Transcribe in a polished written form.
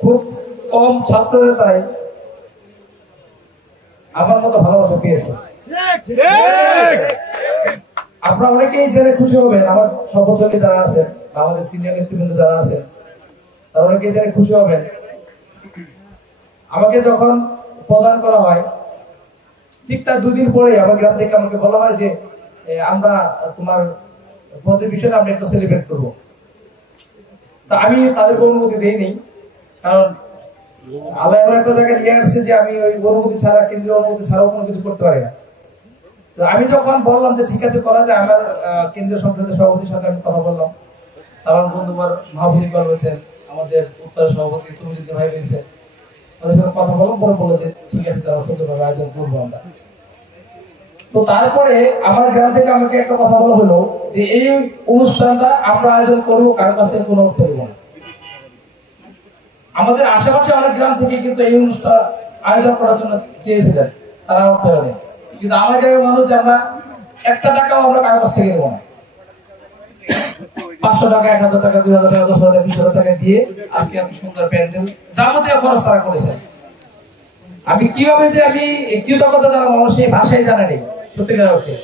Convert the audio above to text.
খুব কম ছাত্রের তাই আমার মতো ভালোবাসা পেয়েছে। আপনারা অনেকেই জেনে খুশি হবেন, আমার সহযোগী যারা আছেন, আমাদের সিনিয়র নেতৃবৃন্দ যারা আছেন, তারা অনেকেই জেনে খুশি হবেন, আমাকে যখন প্রদান করা হয় ঠিক তার 2 দিন পরে আমার গ্রাম থেকে আমাকে বলা হয় যে আমরা তোমার পদের বিষয়ে আমরা একটু সেলিব্রেট করবো। তা আমি তাদেরকে অনুমতি দেইনি, কারণ আল্লাহ এমন একটা জায়গায় নিয়ে আসছে যে আমি ওই অনুমতি ছাড়া, কেন্দ্রীয় অনুমতি ছাড়াও কোনো কিছু করতে পারি না। তো আমি যখন বললাম যে ঠিক আছে করা যায়, আমার কেন্দ্রীয় সংসদের সভাপতির সাথে আমি কথা বললাম, আমার বন্ধুবার মাহবুব ইকবাল রয়েছেন, আমাদের উত্তর সভাপতি তুমিজিৎ ভাই রয়েছেন, তাদের সাথে কথা বললাম, পরে বললো যে ঠিক আছে তারা সুন্দরভাবে আয়োজন করবো আমরা। তো তারপরে আমার গ্রাম থেকে আমাকে একটা কথা বলা হলো যে এই অনুষ্ঠানটা আমরা আয়োজন করবো, কারো কাছ থেকে কোনো অর্থ দেবো না। আমাদের আশেপাশে অনেক গ্রাম থেকে কিন্তু এই অনুষ্ঠান আয়োজন করার জন্য চেয়েছিলেন, তারা অর্থ দেন, কিন্তু আমার গ্রামের মানুষ যে আমরা 1 টাকাও আমরা কারো কাছ থেকে দেবো না। 500 টাকা, 1000 টাকা, 2000 টাকা, 10,000 টাকা, 20,000 টাকা দিয়ে আজকে আমি সুন্দর প্যান্ডেল যাবতীয় খরচ তারা করেছেন। আমি কিভাবে যে আমি কৃতজ্ঞতা জানাবো আমার সেই ভাষায় জানা নেই সত্যিকার অর্থে।